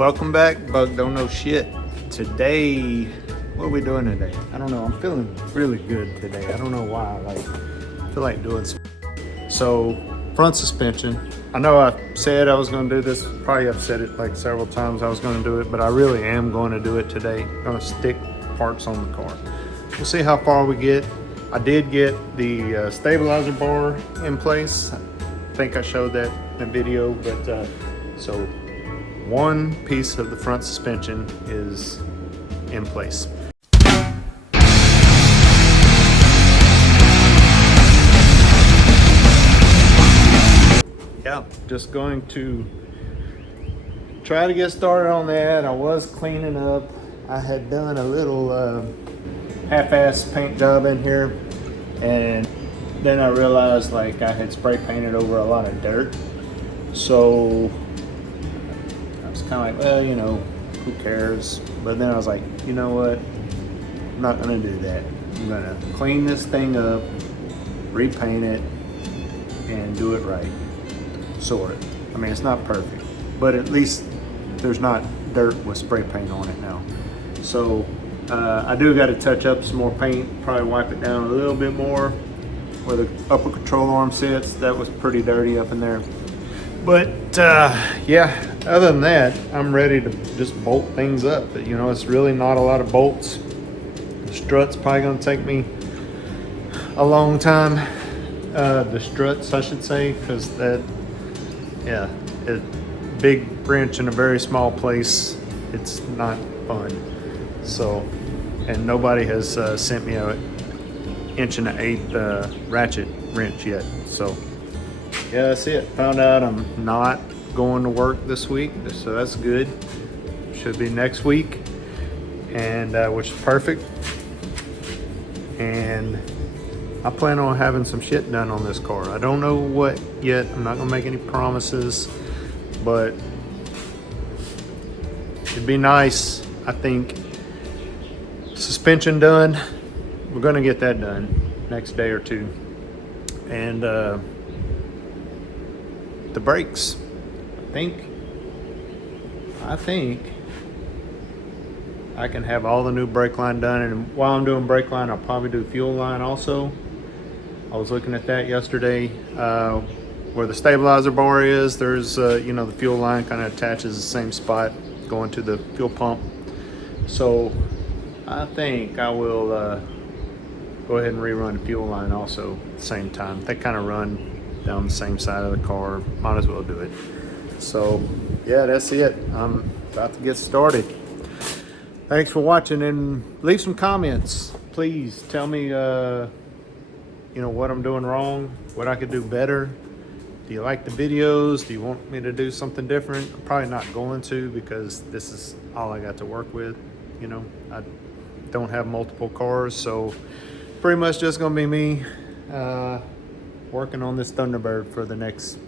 Welcome back, Bug Don't Know Shit. Today, what are we doing today? I don't know. I'm feeling really good today. I don't know why. I feel like doing some. So, front suspension. I know I said I was going to do this. Probably I've said it like several times I was going to do it, but I really am going to do it today. I'm going to stick parts on the car. We'll see how far we get. I did get the stabilizer bar in place. I think I showed that in the video, but so one piece of the front suspension is in place. Yeah, just going to try to get started on that. I was cleaning up. I had done a little half-ass paint job in here, and then I realized like I had spray painted over a lot of dirt. So I was kind of like, well, you know, who cares? But then I was like, you know what? I'm not gonna do that. I'm gonna clean this thing up, repaint it, and do it right. Sort of. I mean, it's not perfect, but at least there's not dirt with spray paint on it now. So I do got to touch up some more paint, probably wipe it down a little bit more where the upper control arm sits. That was pretty dirty up in there. But yeah, other than that, I'm ready to just bolt things up. But, you know, it's really not a lot of bolts. The strut's probably going to take me a long time. The struts, I should say, because that, yeah, big wrench in a very small place, it's not fun. So, and nobody has sent me a 1.1/8" ratchet wrench yet. So yeah, that's it. Found out I'm not going to work this week, so that's good. Should be next week, and which is perfect. And I plan on having some shit done on this car. I don't know what yet. I'm not gonna make any promises, but it'd be nice. I think suspension done. We're gonna get that done next day or two, and the brakes. I think I can have all the new brake line done, and while I'm doing brake line, I'll probably do fuel line also. I was looking at that yesterday. Where the stabilizer bar is, there's you know, the fuel line kind of attaches the same spot going to the fuel pump. So I think I will go ahead and rerun the fuel line also at the same time. They kind of run down the same side of the car. Might as well do it. So yeah, that's it. I'm about to get started. Thanks for watching, and leave some comments. Please tell me you know, what I'm doing wrong, what I could do better. Do you like the videos? Do you want me to do something different? I'm probably not going to, because this is all I got to work with. You know, I don't have multiple cars, so pretty much just gonna be me working on this Thunderbird for the next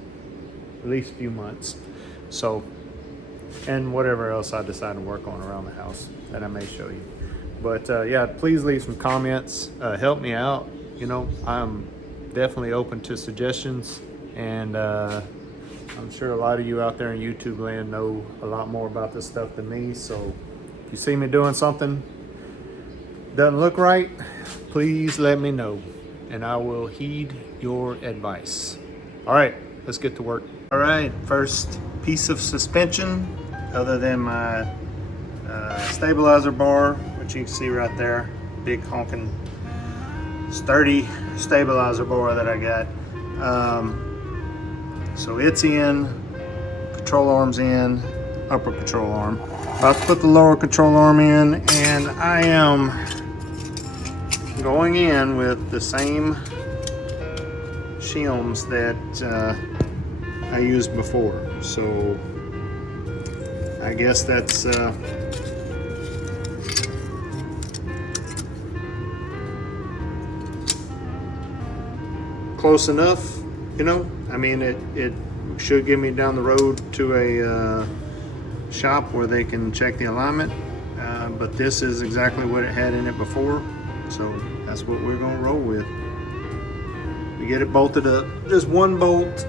at least few months. So, and whatever else I decide to work on around the house that I may show you. But yeah, please leave some comments. Help me out. You know, I'm definitely open to suggestions, and I'm sure a lot of you out there in YouTube land know a lot more about this stuff than me. So if you see me doing something doesn't look right, please let me know, and I will heed your advice. All right, let's get to work. All right, first piece of suspension, other than my stabilizer bar, which you can see right there, big honking sturdy stabilizer bar that I got. So it's in, control arm's in, upper control arm. About to put the lower control arm in, and I am going in with the same shims that I used before. So I guess that's close enough, you know. I mean, it should get me down the road to a shop where they can check the alignment, but this is exactly what it had in it before, so that's what we're gonna roll with. We get it bolted up. Just one bolt,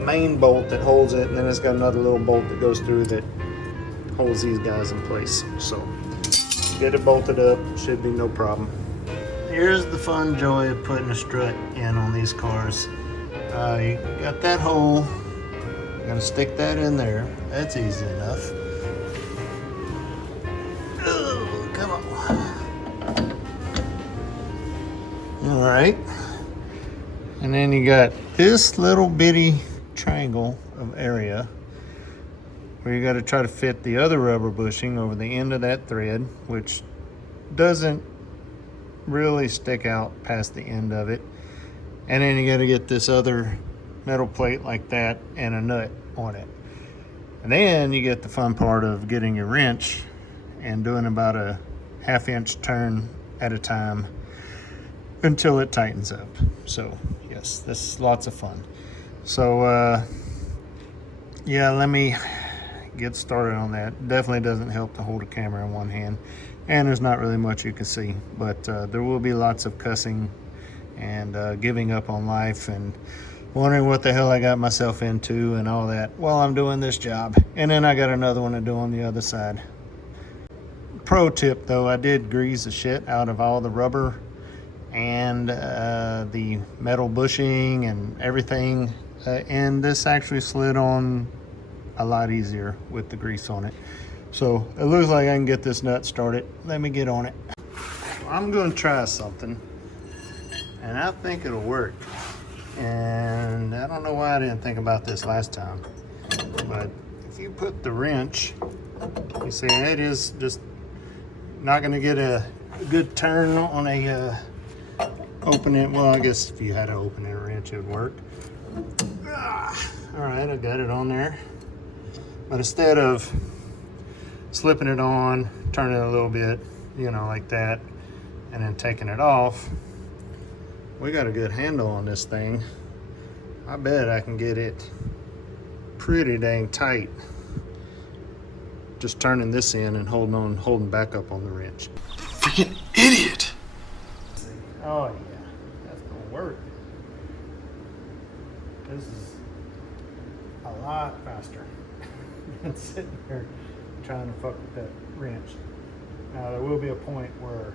main bolt that holds it, and then it's got another little bolt that goes through that holds these guys in place. So get it bolted up, should be no problem. Here's the fun joy of putting a strut in on these cars. You got that hole, you're gonna stick that in there. That's easy enough. Oh, come on. All right. And then you got this little bitty triangle of area where you got to try to fit the other rubber bushing over the end of that thread, which doesn't really stick out past the end of it. And then you got to get this other metal plate like that and a nut on it. And then you get the fun part of getting your wrench and doing about a 1/2 inch turn at a time until it tightens up. So yes, this is lots of fun. So yeah, let me get started on that. Definitely doesn't help to hold a camera in one hand, and there's not really much you can see, but there will be lots of cussing and giving up on life and wondering what the hell I got myself into and all that while I'm doing this job. And then I got another one to do on the other side. Pro tip though, I did grease the shit out of all the rubber and the metal bushing and everything, and this actually slid on a lot easier with the grease on it. So it looks like I can get this nut started. Let me get on it. I'm going to try something, and I think it'll work. And I don't know why I didn't think about this last time, but if you put the wrench, you see it is just not going to get a good turn on a open it. Well, I guess if you had an open it wrench, it would work. All right, I got it on there. But instead of slipping it on, turning it a little bit, you know, like that, and then taking it off, we got a good handle on this thing. I bet I can get it pretty dang tight. Just turning this in and holding back up on the wrench. Freaking idiot! Oh yeah. Work. This is a lot faster than sitting here trying to fuck with that wrench. Now there will be a point where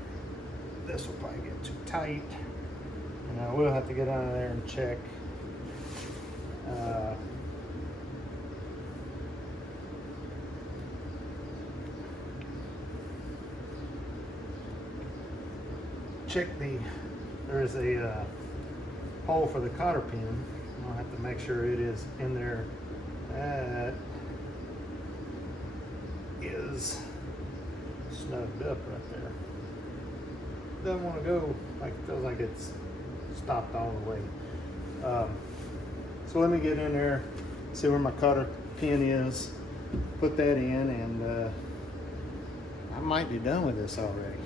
this will probably get too tight, and I will have to get under there and check. There is a hole for the cotter pin. I'll have to make sure it is in there. That is snugged up right there. Doesn't want to go, like, feels like it's stopped all the way. So let me get in there, see where my cotter pin is, put that in, and I might be done with this already.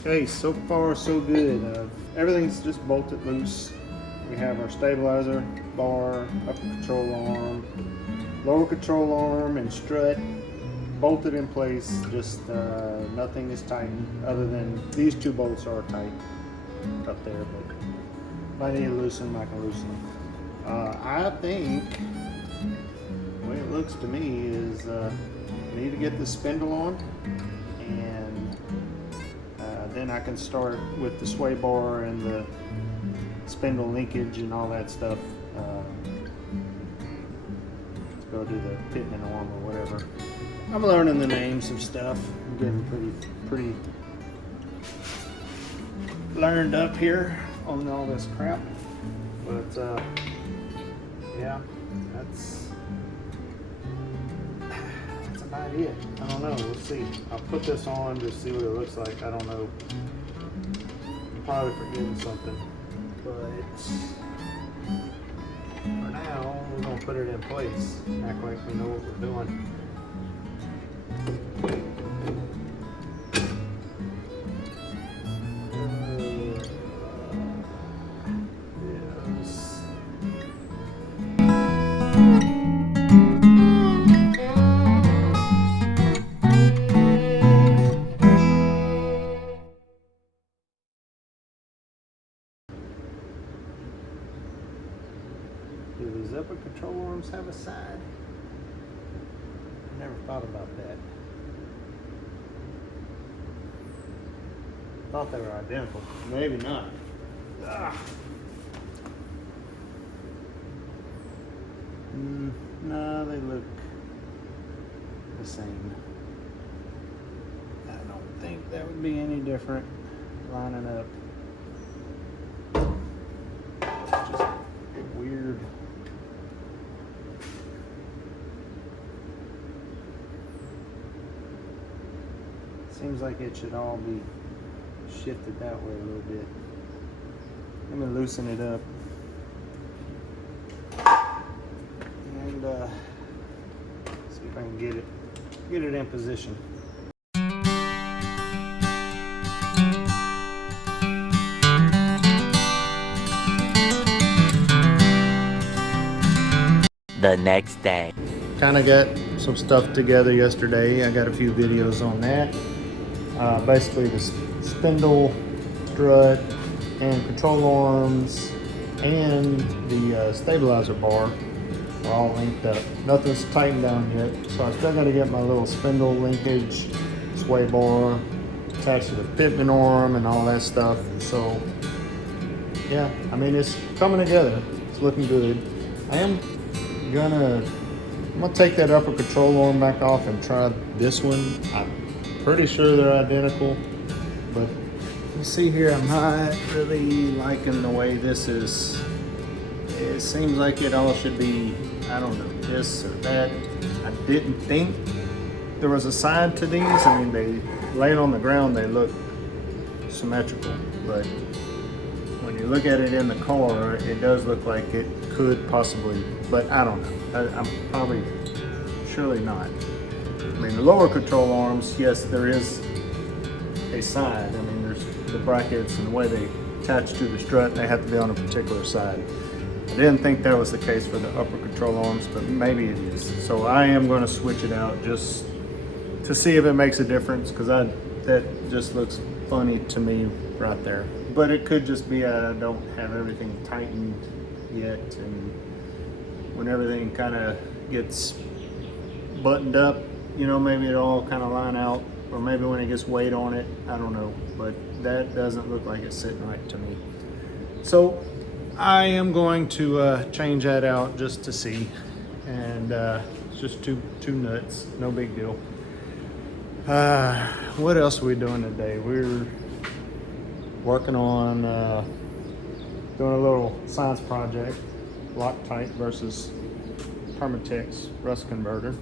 Okay, so far so good. Everything's just bolted loose. We have our stabilizer bar, upper control arm, lower control arm, and strut bolted in place. Just nothing is tightened other than these two bolts are tight up there, but if I need to loosen them, I can loosen them. I think the way it looks to me is I need to get the spindle on, and then I can start with the sway bar and the spindle linkage and all that stuff. Let's go do the pitman arm or whatever. I'm learning the names of stuff. I'm getting pretty learned up here on all this crap. But yeah, that's about it. I don't know. We'll see. I'll put this on to see what it looks like. I don't know. I'm probably forgetting something. But for now, we're going to put it in place. Act like we know what we're doing. Yes. Do these upper control arms have a side? I never thought about that. thought they were identical. Maybe not. No, they look the same. I don't think that would be any different lining up. Just a bit weird. Seems like it should all be shifted that way a little bit. Let me loosen it up. And see if I can get it in position. The next day. Kind of got some stuff together yesterday. I got a few videos on that. Basically the spindle, strut, and control arms and the stabilizer bar are all linked up. Nothing's tightened down yet, so I still got to get my little spindle linkage, sway bar attached to the pitman arm and all that stuff. So yeah, I mean, it's coming together. It's looking good. I'm gonna take that upper control arm back off and try this one. I'm pretty sure they're identical, but you see here, I'm not really liking the way this is. It seems like it all should be, I don't know, this or that. I didn't think there was a side to these. I mean, they laying on the ground, they look symmetrical, but when you look at it in the car, it does look like it could possibly, but I don't know. I'm probably, surely not. I mean, the lower control arms, yes, there is a side. I mean, there's the brackets and the way they attach to the strut, they have to be on a particular side. I didn't think that was the case for the upper control arms, but maybe it is. So I am going to switch it out just to see if it makes a difference, because that just looks funny to me right there. But it could just be I don't have everything tightened yet, and when everything kind of gets buttoned up, you know, maybe it'll all kind of line out, or maybe when it gets weight on it, I don't know, but that doesn't look like it's sitting right to me. So I am going to change that out just to see, and it's just two nuts, no big deal. What else are we doing today? We're working on doing a little science project, Loctite versus Permatex rust converter.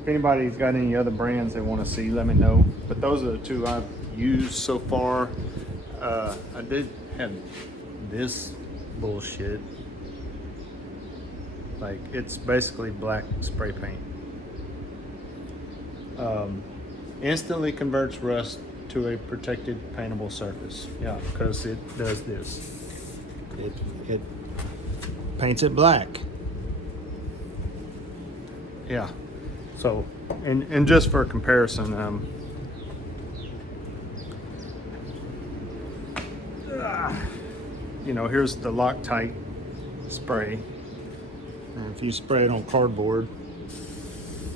If anybody's got any other brands they want to see, let me know. But those are the two I've used so far. I did have this bullshit. Like, it's basically black spray paint. Instantly converts rust to a protected paintable surface. Yeah, because it does this. It paints it black. Yeah. So, and just for comparison, you know, here's the Loctite spray. And if you spray it on cardboard,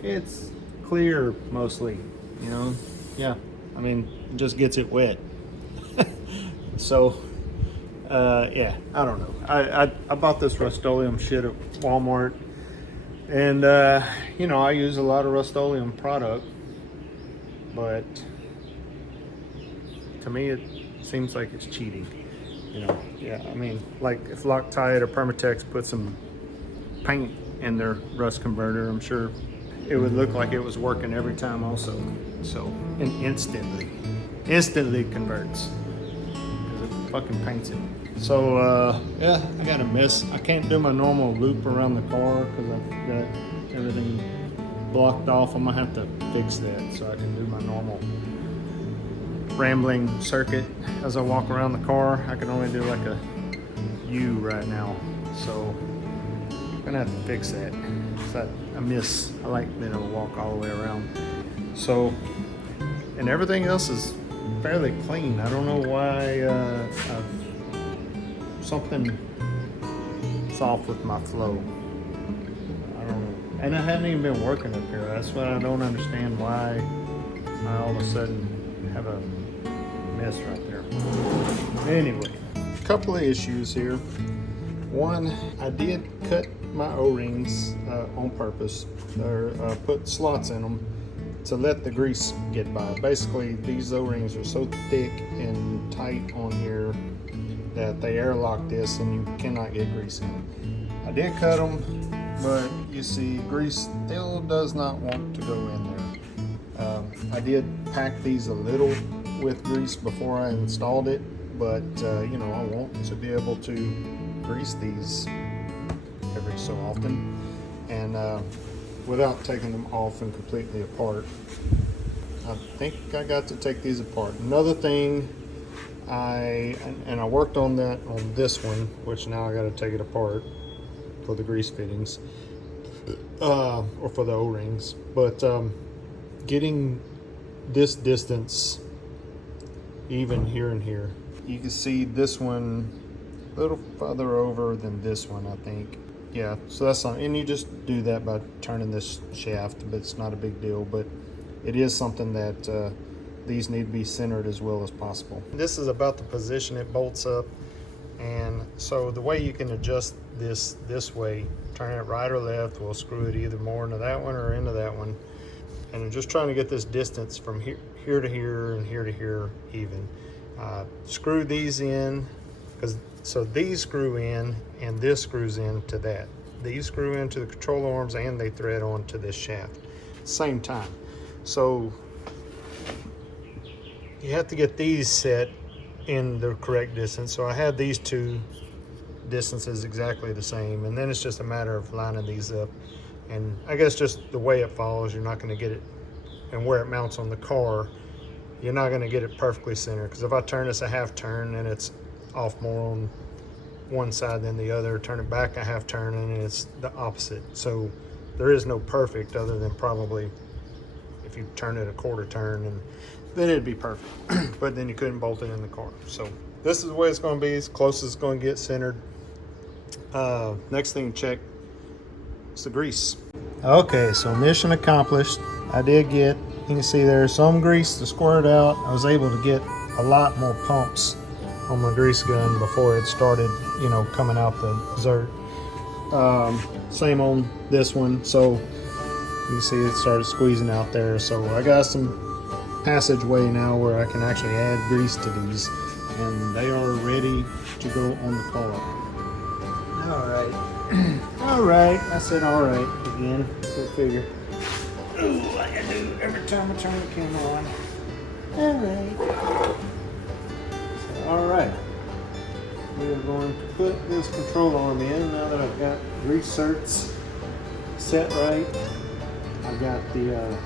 it's clear mostly, you know. Yeah, I mean, it just gets it wet. So yeah, I don't know. I bought this Rust-Oleum shit at Walmart, and you know, I use a lot of Rust-Oleum product, but to me it seems like it's cheating, you know. Yeah, I mean, like if Loctite or Permatex put some paint in their rust converter, I'm sure it would look like it was working every time also. So, and instantly converts, because it fucking paints it. So yeah, I got a mess. I can't do my normal loop around the car because I've got everything blocked off. I'm gonna have to fix that so I can do my normal rambling circuit as I walk around the car. I can only do like a U right now, so I'm gonna have to fix that. So I like being able to walk all the way around. So, and everything else is fairly clean. I don't know why something's off with my flow. I don't know. And I haven't even been working up here. That's what I don't understand, why I all of a sudden have a mess right there. Anyway, a couple of issues here. One, I did cut my O-rings on purpose, or put slots in them to let the grease get by. Basically, these O-rings are so thick and tight on here that they airlock this and you cannot get grease in. I did cut them, but you see grease still does not want to go in there. I did pack these a little with grease before I installed it, but you know, I want to be able to grease these every so often, and without taking them off and completely apart. I think I got to take these apart. Another thing, I worked on that on this one, which now I got to take it apart for the grease fittings, or for the O-rings. But getting this distance even here and here, you can see this one a little further over than this one, I think. Yeah, so that's something, and you just do that by turning this shaft, but it's not a big deal. But it is something that these need to be centered as well as possible. This is about the position it bolts up, and so the way you can adjust this way, turn it right or left, we'll screw it either more into that one or into that one. And I'm just trying to get this distance from here to here and here to here even. Screw these in, so these screw in and this screws into that. These screw into the control arms and they thread onto this shaft at the same time. So you have to get these set in the correct distance. So I had these two distances exactly the same, and then it's just a matter of lining these up. And I guess just the way it falls, you're not going to get it, and where it mounts on the car, you're not going to get it perfectly centered. Because if I turn this a half turn and it's off more on one side than the other, turn it back a half turn and it's the opposite. So there is no perfect, other than probably if you turn it a quarter turn, and then it'd be perfect. But then you couldn't bolt it in the car. So this is the way it's going to be, as close as it's going to get centered. Next thing to check is the grease. Okay, so mission accomplished. I did get, you can see there's some grease to squirt out. I was able to get a lot more pumps on my grease gun before it started, you know, coming out the zert. Same on this one. So you can see it started squeezing out there. So I got some passageway now where I can actually add grease to these, and they are ready to go on the car. All right. All right. I said all right again. Go figure. Ooh, like I do every time I turn the camera on. All right. All right. We are going to put this control arm in now that I've got grease certs set right. I've got the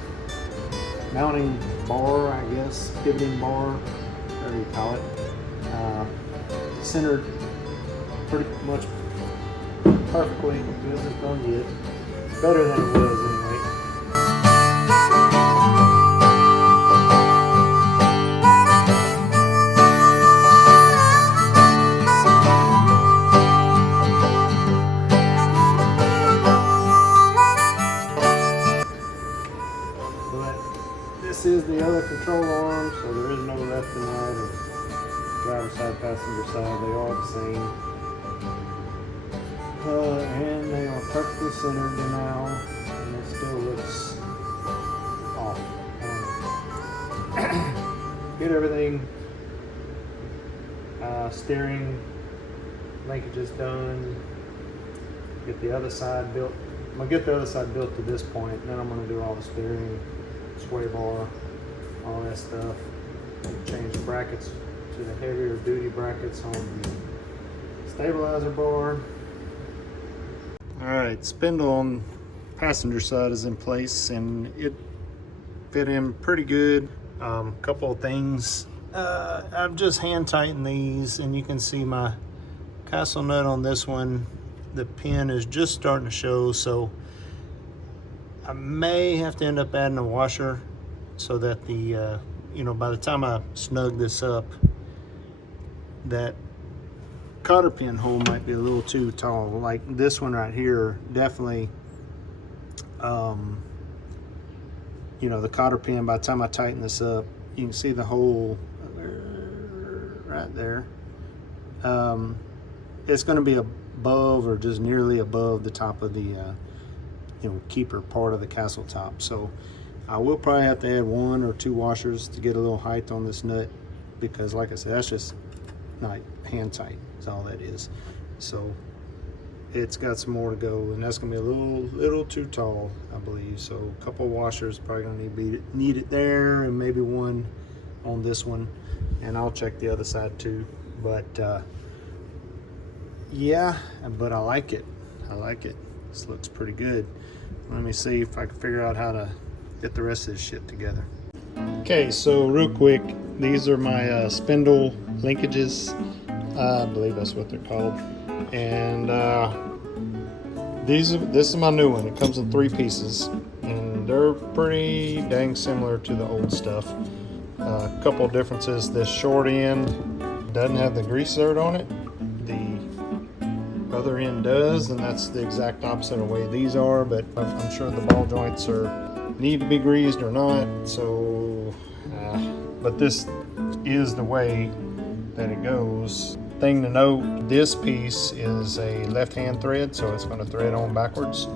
mounting bar, I guess, pivoting bar, whatever you call it, centered pretty much perfectly, as good as it's going to get. Better than it was anyway. This is the other control arm, so there is no left and right or driver side, passenger side. They are the same. And they are perfectly centered now, and it still looks off. Get everything, steering linkages done. Get the other side built. I'm gonna get the other side built to this point, and then I'm gonna do all the steering, sway bar, all that stuff. Change the brackets to the heavier duty brackets on the stabilizer bar. All right, spindle on passenger side is in place, and it fit in pretty good. Couple of things. I've just hand tightened these, and you can see my castle nut on this one. The pin is just starting to show, so I may have to end up adding a washer so that the, you know, by the time I snug this up, that cotter pin hole might be a little too tall. Like this one right here, definitely, you know, the cotter pin, by the time I tighten this up, you can see the hole right there. It's going to be above or just nearly above the top of the keeper part of the castle top. So I will probably have to add 1 or 2 washers to get a little height on this nut, because like I said, that's just not hand tight. That's all that is. So it's got some more to go, and that's gonna be a little too tall, I believe. So a couple of washers probably gonna need it there, and maybe 1 on this one, and I'll check the other side too. But yeah, but I like it. This looks pretty good. Let me see if I can figure out how to get the rest of this shit together. Okay, so real quick, these are my spindle linkages. I believe that's what they're called. And this is my new one. It comes in 3 pieces, and they're pretty dang similar to the old stuff. A couple of differences. This short end doesn't have the grease zerd on it. The other end does, and that's the exact opposite of the way these are, but I'm sure the ball joints need to be greased or not. So but this is the way that it goes. Thing to note, this piece is a left-hand thread, so it's going to thread on backwards.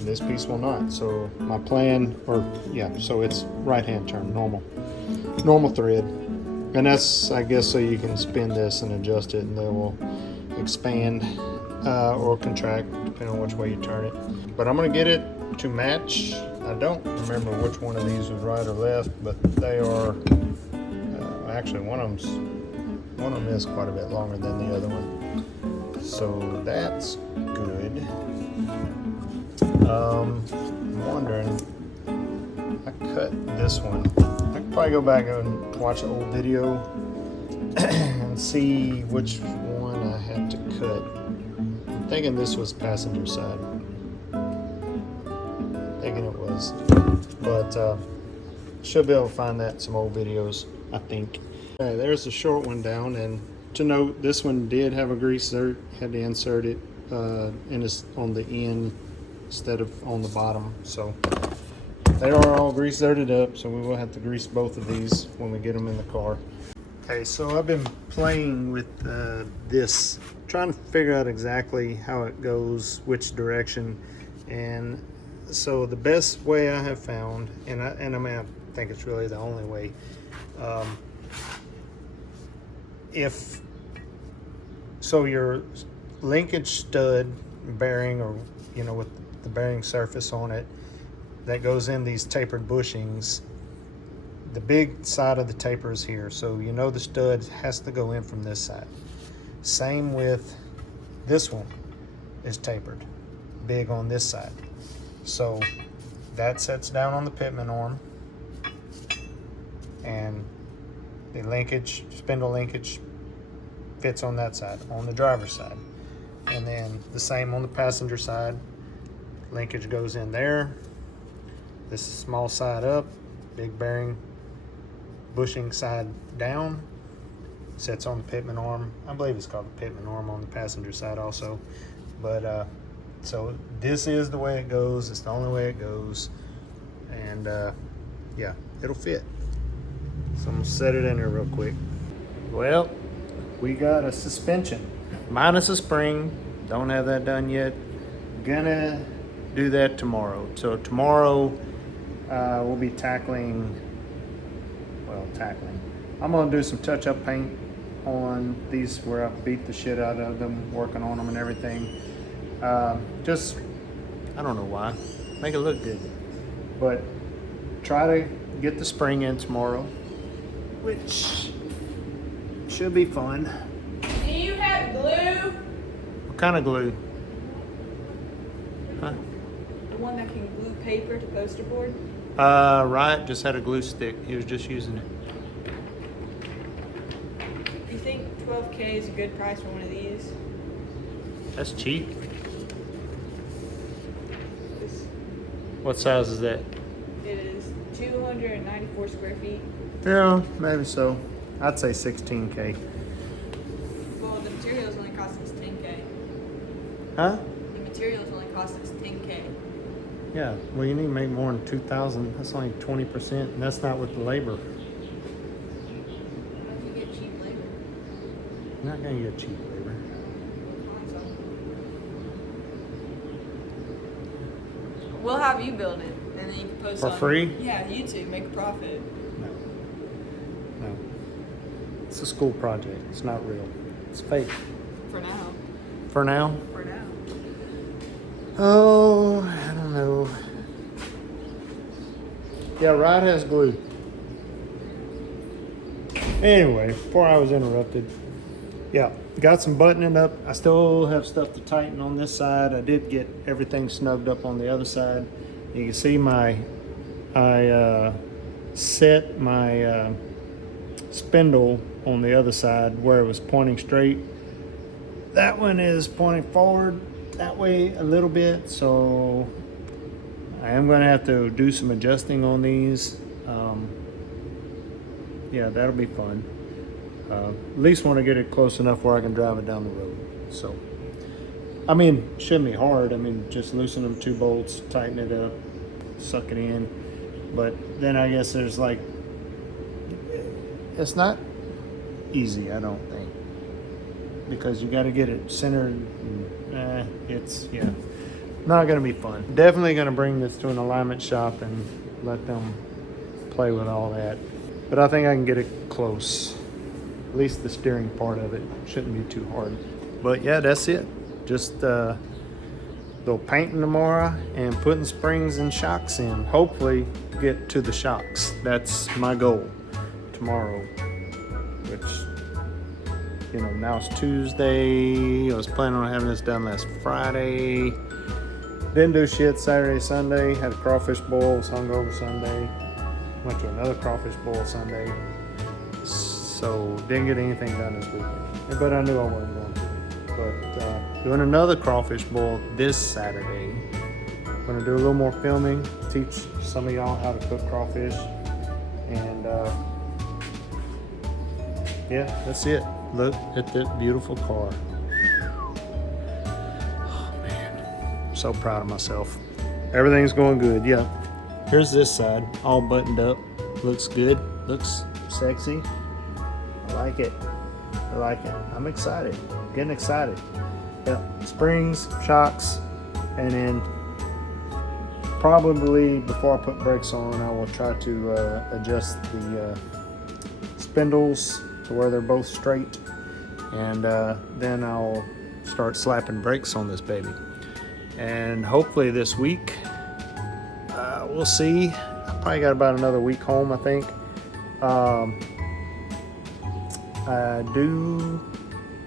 This piece will not. So my plan, so it's right-hand turn, normal thread, and that's, I guess, so you can spin this and adjust it, and they will expand or contract depending on which way you turn it. But I'm going to get it to match. I don't remember which one of these was right or left, but they are actually one of them is quite a bit longer than the other one, so that's good. I'm wondering, I cut this one. I could probably go back and watch an old video and see which one I had to cut. I'm thinking this was passenger side. Thinking it was, but should be able to find that in some old videos, I think. Okay, there's the short one down, and to note, this one did have a grease zert. Had to insert it, and it's on the end instead of on the bottom. So they are all grease zerted up, so we will have to grease both of these when we get them in the car. Okay, so I've been playing with this, trying to figure out exactly how it goes, which direction, and so the best way I have found, and I mean, I think it's really the only way, if so, your linkage stud bearing, or with the bearing surface on it that goes in these tapered bushings, the big side of the taper is here, so the stud has to go in from this side. Same with this one, is tapered big on this side, so that sets down on the pitman arm, and the linkage, spindle linkage, fits on that side, on the driver's side. And then the same on the passenger side. Linkage goes in there. This is small side up, big bearing bushing side down. Sets on the pitman arm. I believe it's called the pitman arm on the passenger side also. But so this is the way it goes. It's the only way it goes. And yeah, it'll fit. So I'm gonna set it in here real quick. Well, we got a suspension minus a spring. Don't have that done yet. Gonna do that tomorrow. So tomorrow we'll be tackling. I'm gonna do some touch-up paint on these where I beat the shit out of them, working on them and everything. Just, I don't know why, make it look good. But try to get the spring in tomorrow, which should be fun. Do you have glue? What kind of glue? Huh? The one that can glue paper to poster board? Right, just had a glue stick. He was just using it. You think $12K is a good price for one of these? That's cheap. What size is that? It is 294 square feet. Yeah, maybe so. I'd say 16K. Well, the materials only cost us 10K. Huh? The materials only cost us 10K. Yeah, well, you need to make more than 2,000. That's only 20%, and that's not with the labor. How do you get cheap labor? You're not gonna get cheap labor. We'll have you build it, and then you can post For on free? Yeah, YouTube, make a profit. No. No. It's a school project. It's not real. It's fake. For now. For now? For now. Oh, I don't know. Yeah, Rod has glue. Anyway, before I was interrupted, yeah, got some buttoning up. I still have stuff to tighten on this side. I did get everything snugged up on the other side. You can see I set my spindle on the other side where it was pointing straight. That one is pointing forward that way a little bit, so I am going to have to do some adjusting on these. Yeah, that'll be fun. At least want to get it close enough where I can drive it down the road. So, I mean, shouldn't be hard. I mean, just loosen them 2 bolts, tighten it up, suck it in. But then I guess there's like, it's not easy, I don't think, because you got to get it centered. It's, yeah, not going to be fun. Definitely going to bring this to an alignment shop and let them play with all that. But I think I can get it close. At least the steering part of it shouldn't be too hard. But yeah, that's it. Just little painting tomorrow and putting springs and shocks in. Hopefully get to the shocks. That's my goal tomorrow, which, you know, now it's Tuesday. I was planning on having this done last Friday. Didn't do shit Saturday, Sunday. Had a crawfish boil, was hungover Sunday. Went to another crawfish boil Sunday. So didn't get anything done this weekend. But I knew I wasn't going to. But doing another crawfish boil this Saturday. I'm gonna do a little more filming, teach some of y'all how to cook crawfish. And yeah, that's it. Look at that beautiful car. Oh man, I'm so proud of myself. Everything's going good. Yeah, here's this side, all buttoned up. Looks good, looks sexy. I like it. I like it. I'm excited. Getting excited. Yeah, springs, shocks, and then probably before I put brakes on, I will try to adjust the spindles to where they're both straight, and then I'll start slapping brakes on this baby. And hopefully this week, we'll see. I probably got about another week home, I think. I do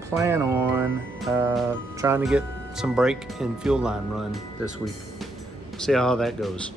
plan on trying to get some brake and fuel line run this week. See how that goes.